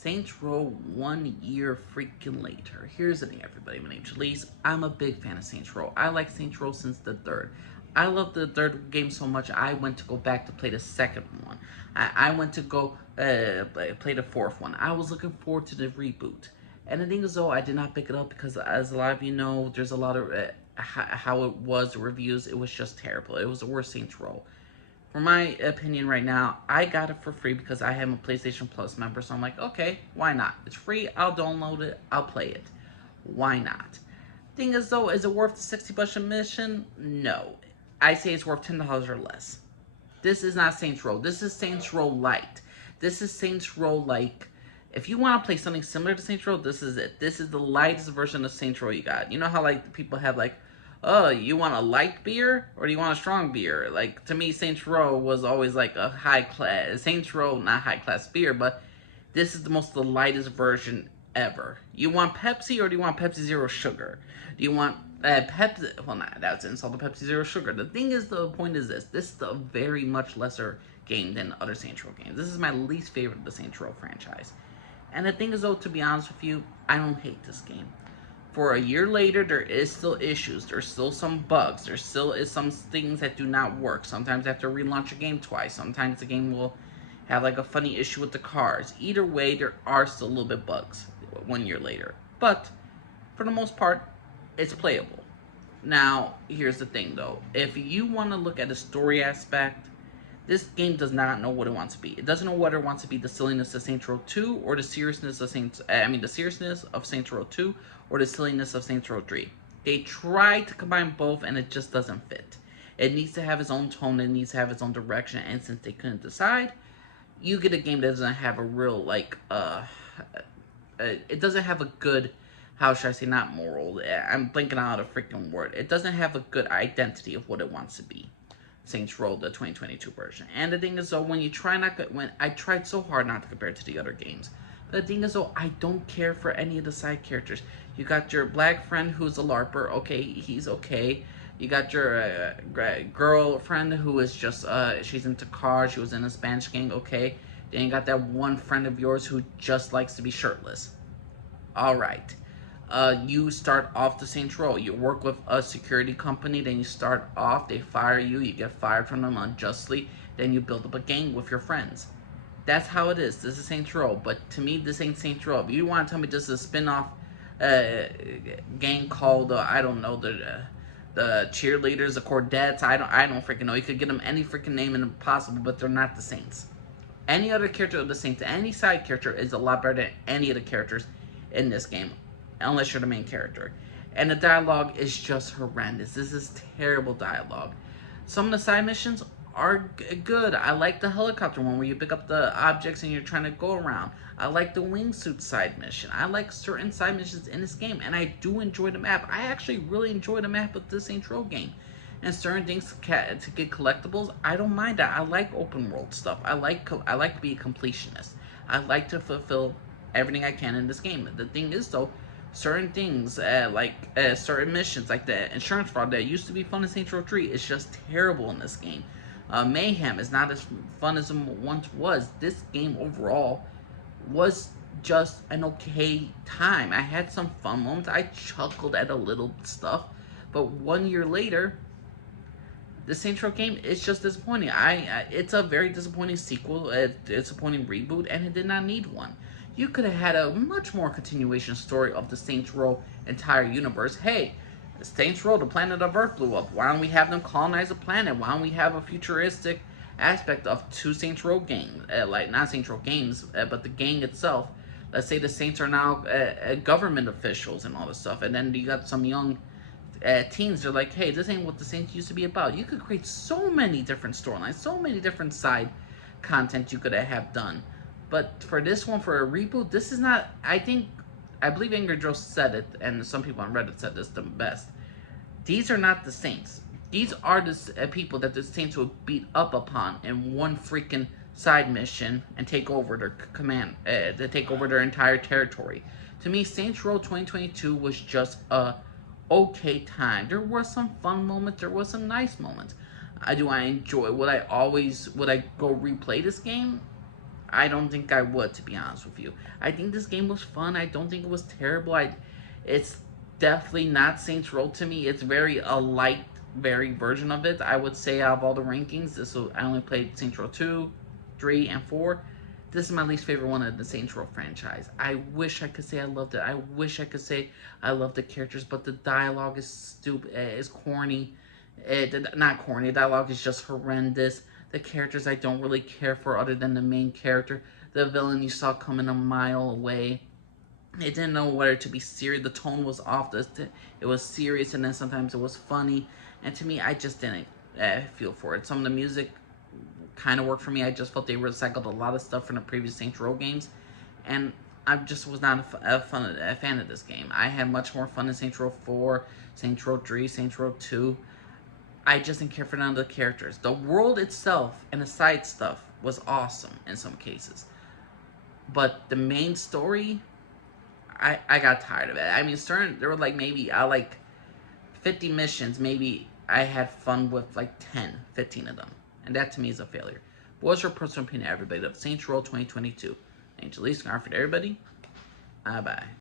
Saints Row 1 year freaking later. Here's the thing, everybody. My name's Elise. I'm a big fan of Saints Row. I like Saints Row since the third. I love the third game so much, I went to go back to play the second one. I went to go play the fourth one. I was looking forward to the reboot. And the thing is, though, I did not pick it up because, as a lot of you know, there's a lot of how it was, the reviews, it was just terrible. It was the worst Saints Row. For my opinion right now, I got it for free because I am a PlayStation Plus member, so I'm like, okay, why not? It's free, I'll download it, I'll play it. Why not? Thing is though, is it worth the 60 bucks admission? No. I say it's worth $10 or less. This is not Saints Row. This is Saints Row Lite. This is Saints Row like, if you want to play something similar to Saints Row, this is it. This is the lightest version of Saints Row you got. You know how like people have like, oh, you want a light beer or do you want a strong beer? Like, to me, Saints Row was always like a high class, Saints Row, not high class beer, but this is the lightest version ever. You want Pepsi or do you want Pepsi Zero Sugar? Do you want Pepsi? Well, nah, that's an insult to Pepsi Zero Sugar. The thing is, the point is this. This is a very much lesser game than other Saints Row games. This is my least favorite of the Saints Row franchise. And the thing is, though, to be honest with you, I don't hate this game. For a year later, there is still issues. There's still some bugs. There still is some things that do not work. Sometimes I have to relaunch a game twice. Sometimes the game will have like a funny issue with the cars. Either way, there are still a little bit bugs 1 year later. But for the most part, it's playable. Now, here's the thing though. If you want to look at the story aspect, this game does not know what it wants to be. It doesn't know whether it wants to be the silliness of Saints Row 2 or the seriousness of the seriousness of Saints Row 2 or the silliness of Saints Row 3. They tried to combine both and it just doesn't fit. It needs to have its own tone, it needs to have its own direction, and since they couldn't decide, you get a game that doesn't have a real, it doesn't have a good, how should I say, not moral, I'm blanking out a freaking word. It doesn't have a good identity of what it wants to be. Saints Row, the 2022 version. And the thing is, though, when I tried so hard not to compare it to the other games. But the thing is, though, I don't care for any of the side characters. You got your black friend who's a LARPer, okay, he's okay. You got your girlfriend who is just, she's into cars, she was in a Spanish gang, okay. Then you got that one friend of yours who just likes to be shirtless. Alright. You start off the Saints Row. You work with a security company, then you start off, they fire you, you get fired from them unjustly, then you build up a gang with your friends. That's how it is. This is Saints Row, but to me, this ain't Saints Row. If you want to tell me this is a spin-off gang called, I don't know, the cheerleaders, the Cordettes, I don't freaking know. You could get them any freaking name possible, but they're not the Saints. Any other character of the Saints, any side character is a lot better than any of the characters in this game, unless you're the main character. And the dialogue is just horrendous. This is terrible dialogue. Some of the side missions are good. I like the helicopter one where you pick up the objects and you're trying to go around. I like the wingsuit side mission. I like certain side missions in this game, and I do enjoy the map. I actually really enjoy the map of this Saints Row game. And certain things to get collectibles, I don't mind that. I like open world stuff. I like to be a completionist. I like to fulfill everything I can in this game. The thing is, though, certain things, certain missions, like the insurance fraud that used to be fun in Saints Row 3, is just terrible in this game. Mayhem is not as fun as it once was. This game overall was just an okay time. I had some fun moments. I chuckled at a little stuff, but 1 year later, the Saints Row game is just disappointing. It's a very disappointing sequel, a disappointing reboot, and it did not need one. You could have had a much more continuation story of the Saints Row entire universe. Hey, Saints Row, the planet of Earth blew up. Why don't we have them colonize the planet? Why don't we have a futuristic aspect of two Saints Row games? Not Saints Row games, but the gang itself. Let's say the Saints are now government officials and all this stuff. And then you got some young teens. They're like, hey, this ain't what the Saints used to be about. You could create so many different storylines, so many different side content you could have done. But for this one, for a reboot, this is not, I believe Angry Joe said it, and some people on Reddit said this the best. These are not the Saints. These are the people that the Saints would beat up upon in one freaking side mission and take over their to take over their entire territory. To me, Saints Row 2022 was just a okay time. There were some fun moments, there were some nice moments. Would I go replay this game? I don't think I would, to be honest with you. I think this game was fun. I don't think it was terrible. It's definitely not Saints Row to me. It's very a light, very version of it. I would say out of all the rankings, I only played Saints Row 2, 3, and 4. This is my least favorite one of the Saints Row franchise. I wish I could say I loved it. I wish I could say I love the characters, but the dialogue is stupid. Is corny. Not corny. The dialogue is just horrendous. The characters I don't really care for other than the main character. The villain you saw coming a mile away. It didn't know whether to be serious. The tone was off. It was serious, and then sometimes it was funny. And to me, I just didn't feel for it. Some of the music kind of worked for me. I just felt they recycled a lot of stuff from the previous Saints Row games, and I just was not a fan of this game. I had much more fun in Saints Row 4, Saints Row 3, Saints Row 2. I just didn't care for none of the characters. The world itself and the side stuff was awesome in some cases. But the main story, I got tired of it. I mean, there were like maybe, 50 missions, maybe I had fun with like 10, 15 of them. And that to me is a failure. What's your personal opinion, everybody, of Saints Row 2022? Angelise, Garfield, everybody. Bye-bye.